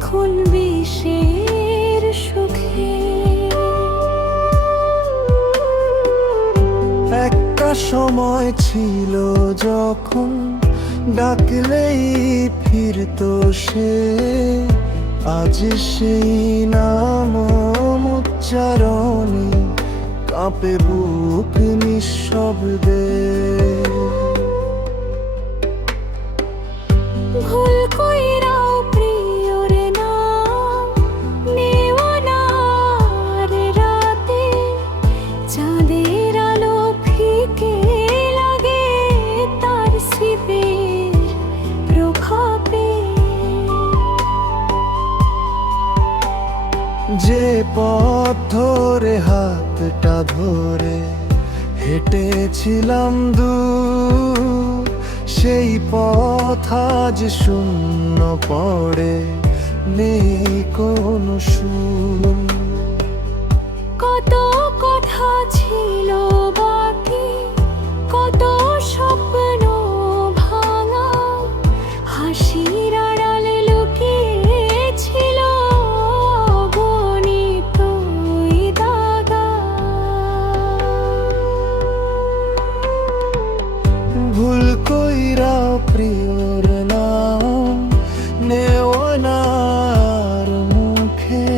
এখন বিষের সুখে। একটা সময় ছিল যখন ডাকলেই ফিরতো সে, আজ সেই নাম উচ্চারণে কাঁপে বুক নিঃশব্দে। ভুল কইরাও প্রিয়র নাম নেও না আর রাতে, চাঁদের আলো ফিকে লাগে তার স্মৃতির প্রভাবে। যে পথ ধরে হাতটা ধরে হেঁটেছিলাম দূর, সেই পথ আজ শূন্য পড়ে, নেই কোনো সুর। কত কথা ছিল বাকি, কত স্বপ্ন ভাঙা, হাসির আড়ালে লুকিয়েছিল অগণিত দাগা। ভুল কইরা প্রিয়র নাম নেও না আর মুখে,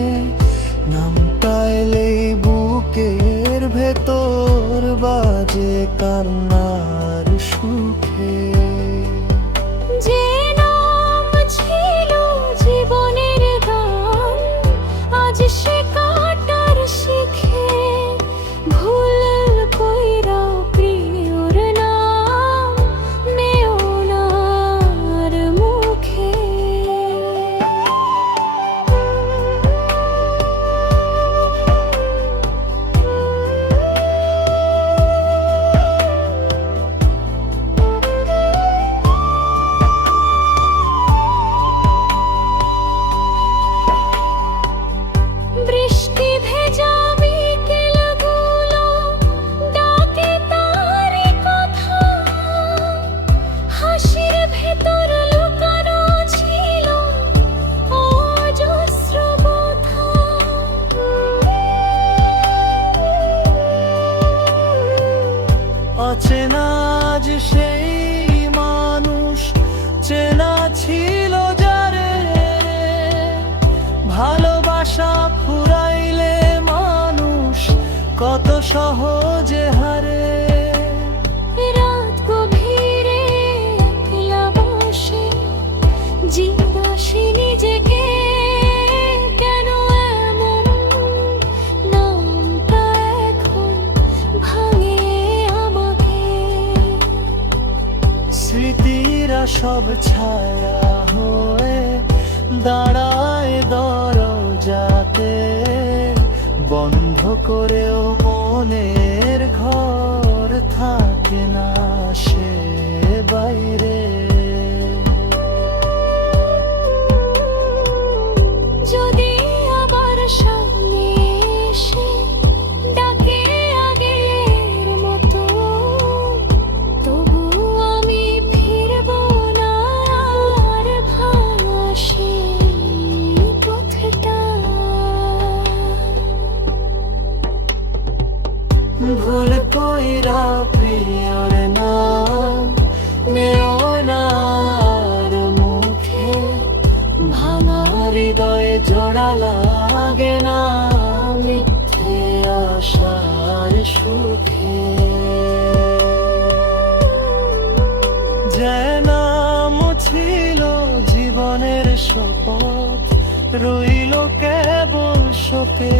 নামটা এলেই বুকের ভেতর বাজে কান্নার সুখে। যে নাম ছিল জীবনের গান, আজ সে কাটার শিখে। ভুল কইরা প্রিয়র নাম নেও না আর মুখে। বৃষ্টি ভেজা বিকেলগুলো ডাকে তারি কথা, হাসির ভেতর লুকানো ছিল অজস্র ব্যথা। অচেনা আজ সেই মানুষ, চেনা ছিল যারে, ভালোবাসা ফুরাইলে মানুষ কত সহজে হারে। রাত গভীরে একলা বসে জিজ্ঞাসি নিজেকে, কেন এমন নামটা এখন ভাঙে আমাকে। স্মৃতিরা সব ছায়া হয়ে দাঁড়ায় দরজাতে, বন্ধ করেও মনের ঘর থাকে না সে বাইরে। যদি আবার সামনে এসে ডাকে আগের মতো, তবু আমি ফিরব না আর ভাঙা সেই পথটা। ভুল কইরা প্রিয়র নাম নেও না আর মুখে, ভাঙা হৃদয়ে জোড়া লাগে না মিথ্যে আশার সুখে। যে নাম ছিল জীবনের শপথ রইল কেবল শোকে।